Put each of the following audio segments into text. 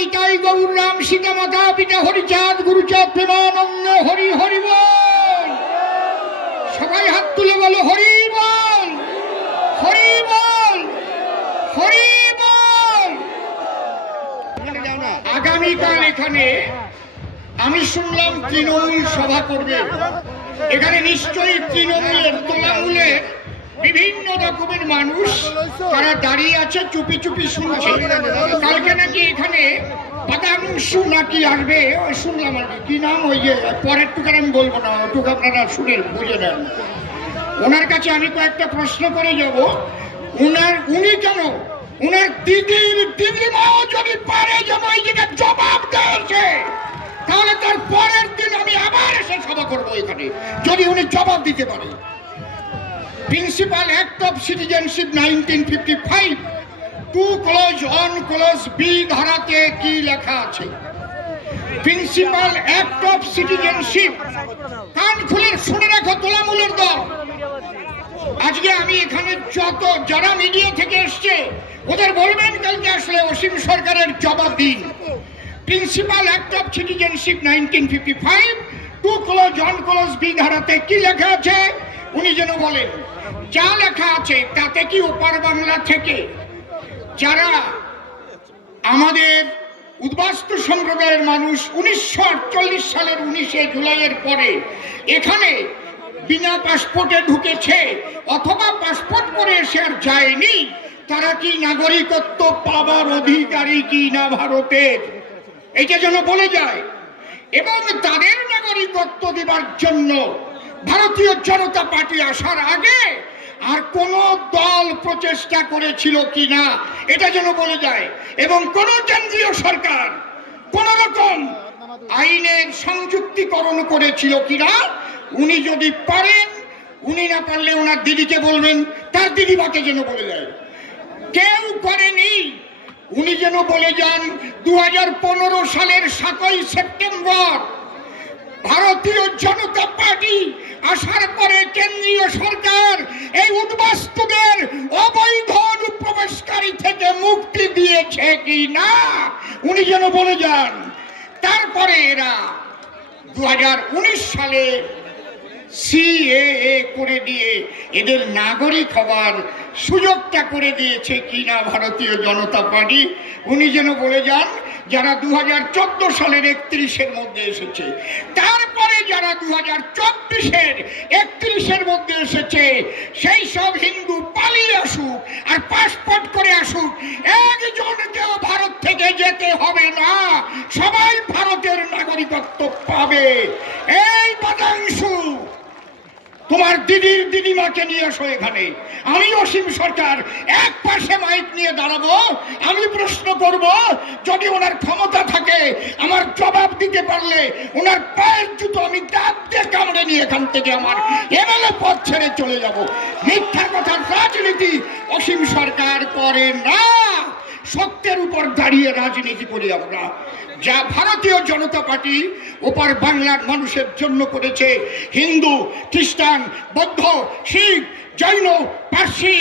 নিতাই গৌর রাম সীতা মাতা পিতা হরিচাঁদ গুরুচাঁদ প্রেমানন্দ হরি হরি বল। সবাই হাত তুলে বলো হরি বল, হরি বল, হরি বল। আগামীকাল এখানে আমি শুনলাম তৃণমূল সভা করবে। এখানে নিশ্চয়ই তৃণমূলের তৃণমূলের বিভিন্ন রকমের মানুষ তারা দাঁড়িয়ে আছে, চুপি চুপি শুনছে। কালকে নাকি এখানে পদাংশু নাকি আসবে, ওই শুনলাম আর কি নাম, ওই যে পরের টুকার আমি বলবো না, ওটুকু আপনারা শুনে বুঝে নেন। ওনার কাছে আমি কয়েকটা প্রশ্ন করে যাব। উনি কেন উনার দিদিমাও যদি পারে যেন এই জায়গায় জবাব দিয়েছে, তাহলে তার পরের দিন আমি আবার এসে সভা করবো এখানে, যদি উনি জবাব দিতে পারে। Principal act of citizenship 1955 2 B ধারাতে কি লেখা আছে? প্রিন্সিপাল অ্যাক্ট অফ সিটিজেনশিপ, কান খুলে শুনে রাখো তৃণমূলের দল। আজকে আমি এখানে যত যারা মিডিয়া থেকে এসছে ওদের বলবেন কালকে আসলে অসীম সরকারের জবাব দিন। Principal act of citizenship 1955 2 B ধারাতে কি লেখা আছে উনি যেন বলেন। যা লেখা আছে তাতে কি ওপার বাংলা থেকে যারা আমাদের উদ্বাস্তু সম্প্রদায়ের মানুষ 1948 সালের 19 জুলাইয়ের পরে এখানে বিনা পাসপোর্টে ঢুকেছে অথবা পাসপোর্ট করে এসে আর যায়নি, তারা কি নাগরিকত্ব পাবার অধিকারী কি না ভারতের? এটা যেন বলে যায়। এবং তাদের নাগরিকত্ব দেবার জন্য ভারতীয় জনতা পার্টি আসার আগে আর কোন দল প্রচেষ্টা করেছিল কিনা এটা যেন বলে যায়। এবং কোন কেন্দ্রীয় সরকার কোন রকম আইনের সংযুক্তিকরণ করেছিল কিনা উনি যদি পারেন, উনি না পারলে ওনার দিদিকে বলবেন, তার দিদিমাকে যেন বলে যায়। কেউ করেনি, উনি যেন বলে যান 2015 সালের 7 সেপ্টেম্বর ভারতীয় জনতা পার্টি আসার পরে কেন্দ্রীয় সরকার এই উদ্বাস্তুদের অবৈধ অনুপ্রবেশকারী থেকে মুক্তি দিয়েছে কি না উনি যেন বলে যান। তারপরে এরা 2019 সালে সিএএ করে দিয়ে এদের নাগরিক হওয়ার সুযোগটা করে দিয়েছে কিনা ভারতীয় জনতা পার্টি উনি যেন বলে যান। যারা 2014 সালের 31-এর মধ্যে এসেছে, তারপরে যারা 2024-এর 31-এর মধ্যে এসেছে, সেই সব হিন্দু পালিয়ে আসুক আর পাসপোর্ট করে আসুক, একজনকেও ভারত থেকে যেতে হবে না, সবাই ভারতের নাগরিকত্ব পাবে। এই পদাংশু তোমার দিদিমাকে নিয়ে আসো এখানে। আমি অসীম সরকার এক পাশে মাইক নিয়ে দাঁড়াবো, আমি প্রশ্ন করব, যদি ওনার ক্ষমতা থাকে আমার জবাব দিতে পারলে ওনার পায়ের জুতো আমি দাঁত দিয়ে কামড়ে নিয়ে এখান থেকে আমার এমএলএ পদ ছেড়ে চলে যাব। মিথ্যা কথার রাজনীতি অসীম সরকার করে না, সত্যের উপর দাঁড়িয়ে রাজনীতি করি আমরা। যা ভারতীয় জনতা পার্টি ওপার বাংলার মানুষের জন্য করেছে, হিন্দু, খ্রিস্টান, বৌদ্ধ, শিখ, জৈন, পার্সি,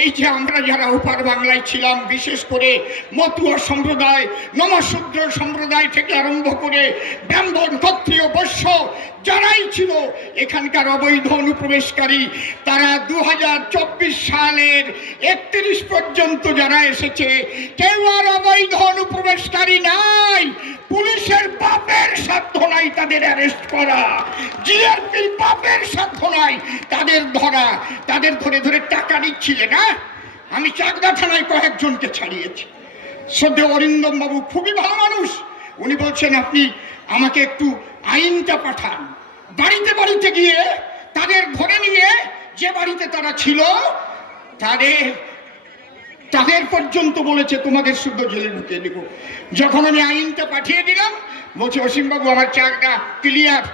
এই যে আমরা যারা ওপার বাংলায় ছিলাম, বিশেষ করে মতুয়া সম্প্রদায়, নমশূদ্র সম্প্রদায় থেকে আরম্ভ করে ব্রাহ্মণ, ক্ষত্রিয়, বৈশ্য যারাই ছিল এখানকার অবৈধ অনুপ্রবেশকারী, তারা 2024 সালের 31 পর্যন্ত যারা এসেছে কেউ আর অবৈধ অনুপ্রবেশকারী নাই। পুলিশের বাপের সাধ্য নাই তাদের অ্যারেস্ট করা, জিআরপির বাপের সাধ্য নাই তাদের ধরা। তাদের ধরে ধরে টাকা নিচ্ছিলে না? আমি চাকদা থানায় কয়েকজনকে ছাড়িয়েছি। শ্রদ্ধেয় অরিন্দম বাবু খুবই ভালো মানুষ, উনি বলছেন আপনি আমাকে একটু আইনটা পাঠান। বাড়িতে বাড়িতে গিয়ে তাদের ধরে নিয়ে যে বাড়িতে তারা ছিল তাদের পর্যন্ত বলেছে তোমাদের শুদ্ধ জেলে ঢুকিয়ে দেবো। যখন আমি আইনটা পাঠিয়ে দিলাম বলছে অসীমবাবু আমার চাকদা ক্লিয়ার,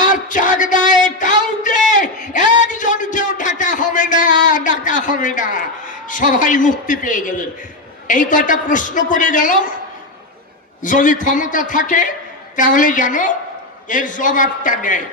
আর চাকদায় কাউকে একজনকেও ডাকা হবে না, সবাই মুক্তি পেয়ে গেলেন। এই কয়টা প্রশ্ন করে গেলাম, যদি ক্ষমতা থাকে তাহলে যেন এর জবাবটা দেয়।